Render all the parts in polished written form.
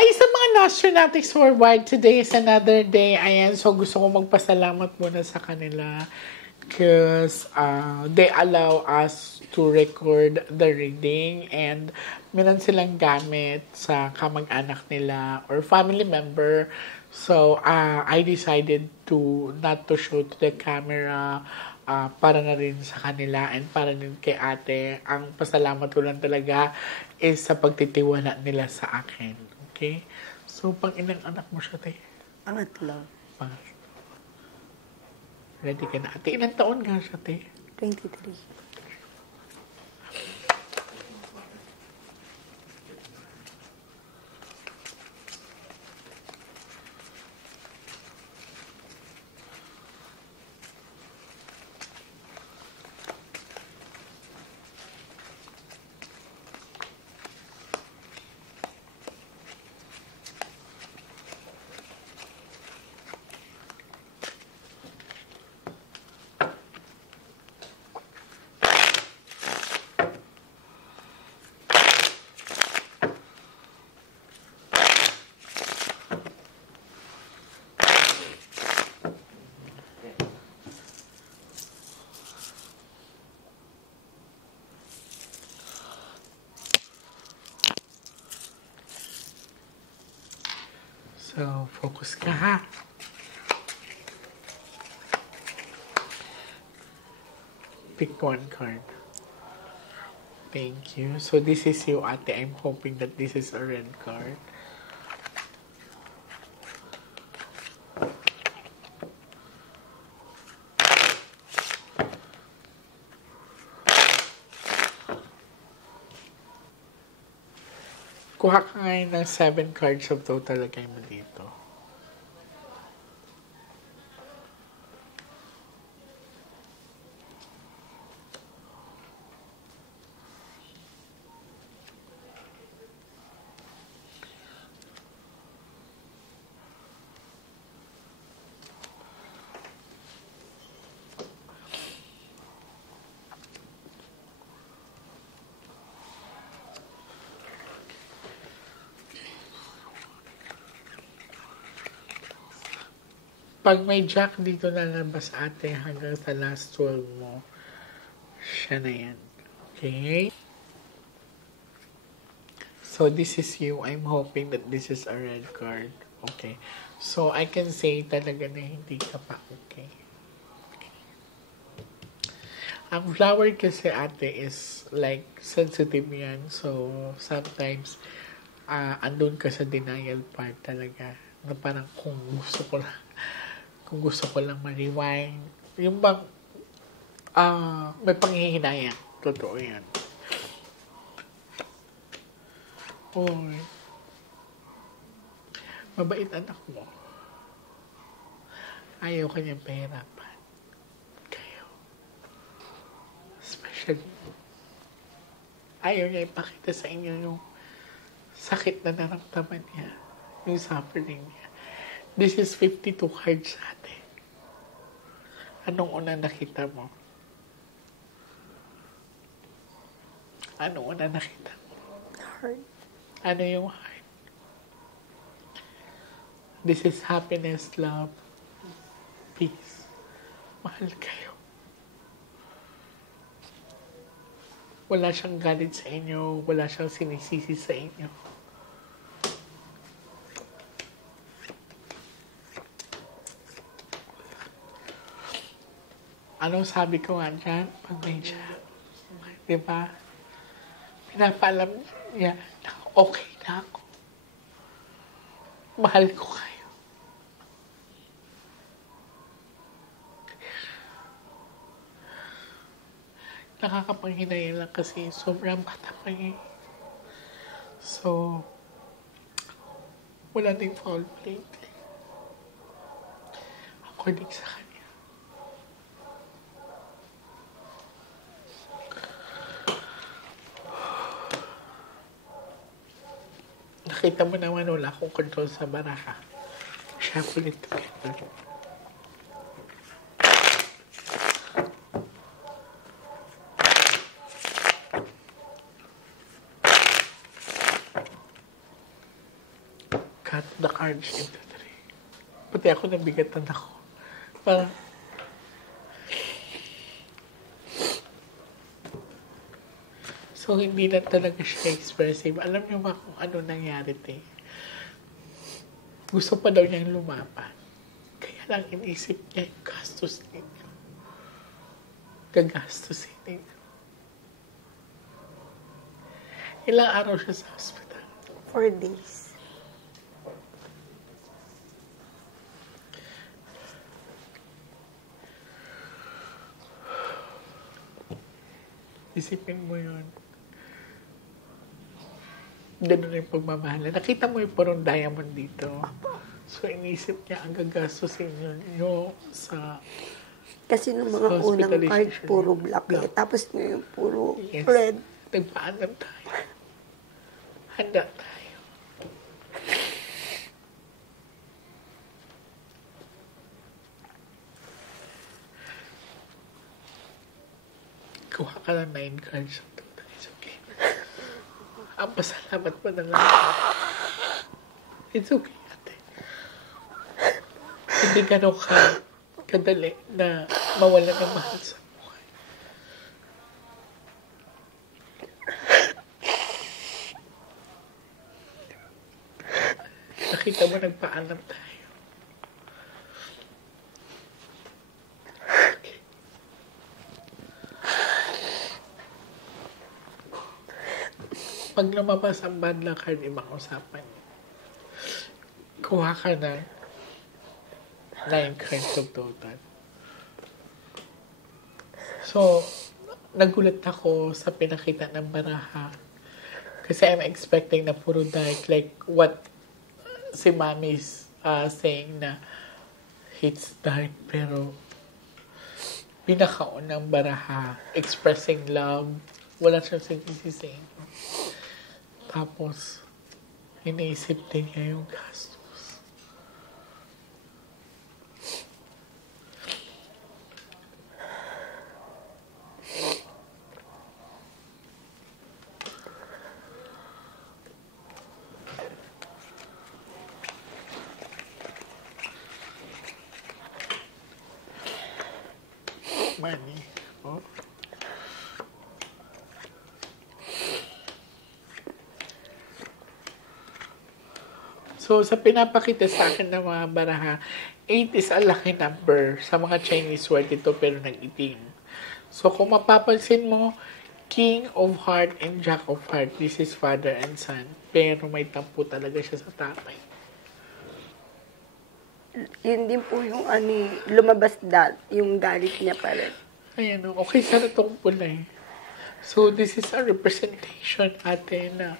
Hi sa mga Nostranautics worldwide. Today is another day. Ayan, so gusto ko magpasalamat muna sa kanila because they allow us to record the reading and meron silang gamit sa kamag-anak nila or family member. So, I decided to not to show to the camera para na rin sa kanila and para rin kay ate. Ang pasalamat ko lang talaga is sa pagtitiwala nila sa akin. Okay? So, pang ilang anak mo siya, te? Pangatlo. Ready ka na? Ate, ilang taon nga siya, te? 23. So, focus ka, ha? Pick one card. Thank you. So, this is you, ate. I'm hoping that this is a red card. Kuha ka ngayon ng 7 cards of total lagay mo dito. Pag may jack dito na labas ate hanggang sa last 12 mo, siya na yan. Okay? So, this is you. I'm hoping that this is a red card. Okay. So, I can say talaga na hindi ka pa okay. Ang flower kasi ate is like sensitive yan. So, sometimes, andun ka sa denial part talaga. Na parang kung gusto ko lang ma-rewind. Yung bang, may panghihinayang. Totoo yan. Uy. Mabait anak mo. Ayaw kanyang pahirapan. Kayo. Especially, ayaw niya ipakita sa inyo yung sakit na naramdaman niya. Yung suffering niya. This is 52 cards ate. Anong una nakita mo? Anong una nakita mo? Heart. Ano yung heart? This is happiness, love, peace. Mahal kayo. Wala siyang galit sa inyo. Wala siyang sinisisi sa inyo. Anong sabi ko nga dyan? Pag may siya. Diba? Pinapaalam niya na okay na ako. Mahal ko kayo. Nakakapanghinayang lang kasi sobrang bata pa eh. So, wala ding foul play. According sa kanya. Nakita mo naman wala akong control sa baraha. Shuffle it together. cut the cards into three. Pati ako nabigatan ako. Parang, so, hindi na talaga siya expressive. Alam niyo ba kung ano nangyari, te? Gusto pa daw niyang lumaban. Kaya lang inisip niya yung gastos ninyo. Gagastusin ninyo. Ilang araw siya sa hospital? 4 days. Isipin mo yun. Ganun yung pagmamahal. Nakita mo yung parang diamond dito. So, inisip niya ang gagastusin nyo sa Kasi nung mga So, unang card, hospitalization. puro black eh. Black. Tapos ngayon, puro yes, red. nagpaalam tayo. Handa tayo. Kuha ka ng 9 cards. It's okay. Ang pasalamat mo na lang. It's okay, ate. Hindi gano'n kadali na mawala ng mahal sa buhay. Nakita mo, nagpaalam tayo. Pag lumabas ang bad luck card, ibang usapan. Kuha ka na 9 cards of total. So, nagulat ako sa pinakita ng baraha. Kasi I'm expecting na puro dark. Like what si Mami's saying na it's dark. Pero, pinakaunang baraha, expressing love. Wala siyang sinisising. Tapos, iniisip din niya yung gastos. Money. Oh. So, sa pinapakita sa akin ng mga baraha, 8 is a lucky number. Sa mga Chinese word ito, pero nag-itim. So, kung mapapansin mo, King of Heart and Jack of Heart, this is father and son. Pero may tampo talaga siya sa tatay. Yun din po yung lumabas yung galit niya pa rin. Ayan, okay sana itong pula eh. So, this is a representation, ate, na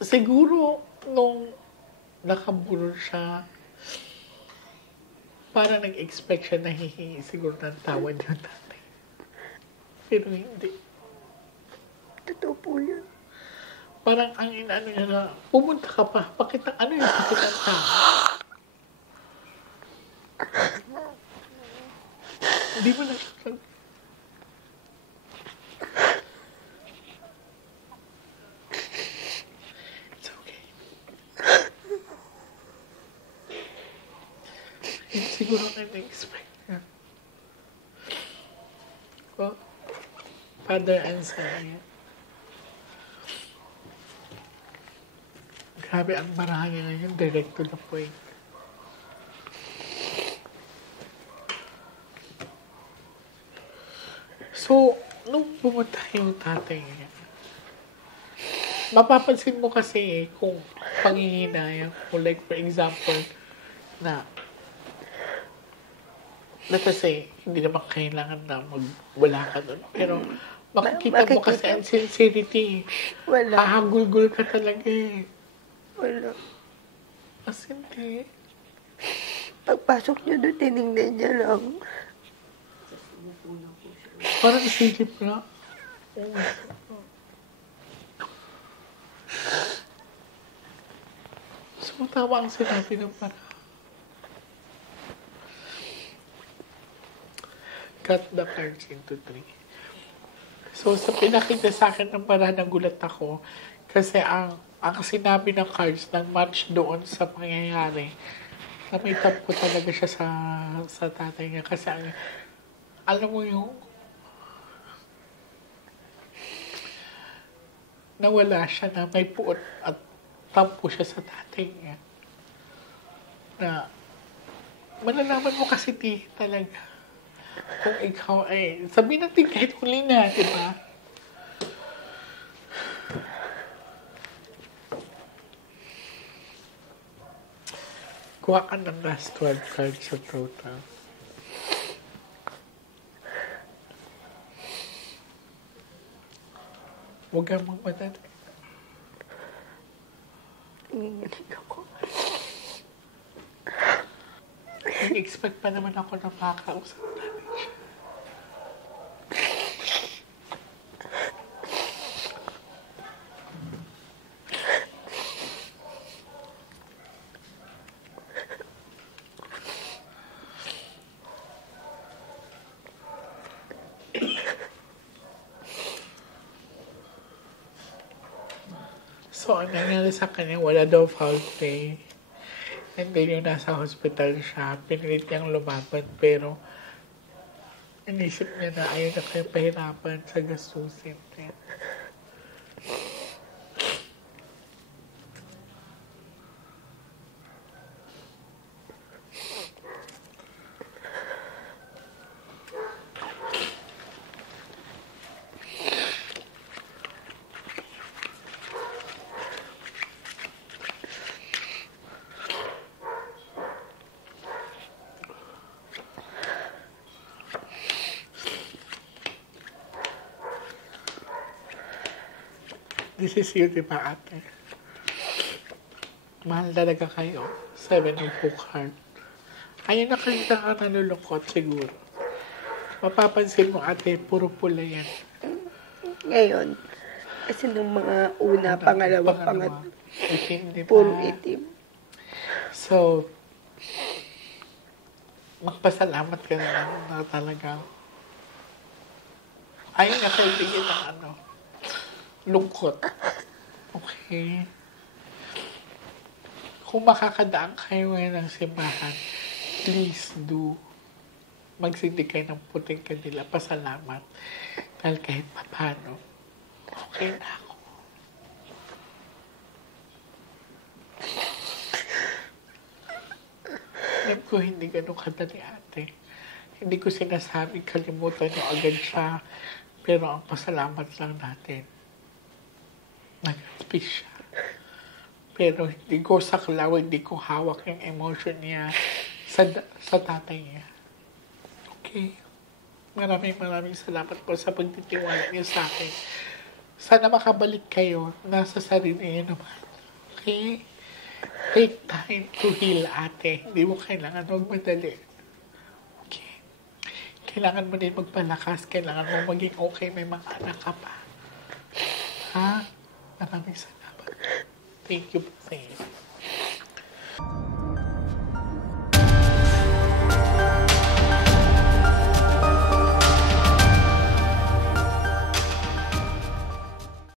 siguro, nung nakabulol siya, parang nag-expect siya na hihingi siguro ng tawad yung tatay. Pero hindi. Totoo po yun. Parang ang inaano niya na, pumunta ka pa, ano yung sakit ng tao? Hindi mo na It's okay. Hindi siguro na-expect niya. Oh, father and son yan. Grabe ang baraha niya ngayon, direct to the point. So, nung pumunta yung tatay niya, mapapansin mo kasi kung panghihinayang mo, like for example, na let's say, hindi naman kailangan na wala ka doon. Pero, makikita mo kasi ang sincerity. Wala. Hahagulgul ka talaga eh. Wala. As hindi. Pagpasok niyo doon, tinignan niya lang. Parang isipin na. So, tama ang sinabi ng para. Cut the cards into 3. So, sa pinakita sa akin ng paraan nagulat ako. Kasi ang sinabi ng cards ng match doon sa pangyayari, na may ko talaga siya sa tatay niya. Kasi alam mo yung nawala siya na may puot at tampo siya sa tatay niya. Na malalaman mo kasi talaga kung ikaw ay, sabihin natin kahit huli na, di ba? Kuha ka ng last 12 cards sa total. Huwag kang magmadali. Nanginginig ako. Nag-expect pa naman ako na makakausap natin siya. So, ang nangyari sa kanya, wala daw foul play. And then yung nasa hospital siya, pinilit niyang lumaban, pero inisip niya na ayaw na kayo pahirapan sa gastusin. This is you, di ba, ate? Mahal talaga kayo. 7 of card. Ayun na kayo na nalulungkot siguro. Mapapansin mo, ate, puro pula yan. Ngayon, kasi nung mga una, pangalawa, Itim, di ba? puro itim. So, magpasalamat ka na lang na talaga. Ayun na kayo bigyan ng lungkot. Okay. Kung makakadaan kayo ngayon ng simbahan, please do. Magsindi kayo ng puting kanila. Pasalamat. Dahil kahit papano, okay na ako. Alam ko hindi ganun kadali, ate. Hindi ko sinasabing kalimutan niyo agad siya. Pero ang pasalamat lang natin, nag-speak siya. Pero hindi ko saklaw, hindi ko hawak yung emotion niya sa tatay niya. Okay? Maraming salamat po sa pagtitiwala niyo sa akin. Sana makabalik kayo, nasa sarili niyo naman. Okay? Take time to heal, ate. Hindi mo kailangan magmadali. Okay? Kailangan mo din magpalakas. Kailangan mo maging okay. May mga anak ka pa. Ha? Maraming salamat. Thank you po sa inyo.